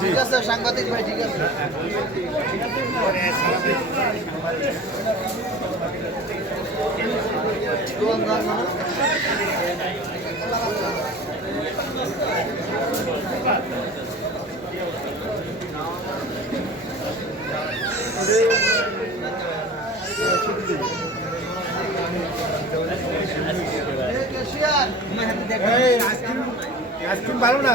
ঠিক আছে সাংবাদিক ভাই ঠিক আছে আইসক্রিম ভালো না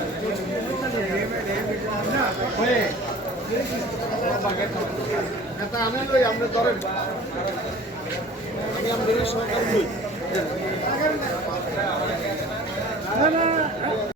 আমি লই আমরা ধরেন আমি আমাদের সরকার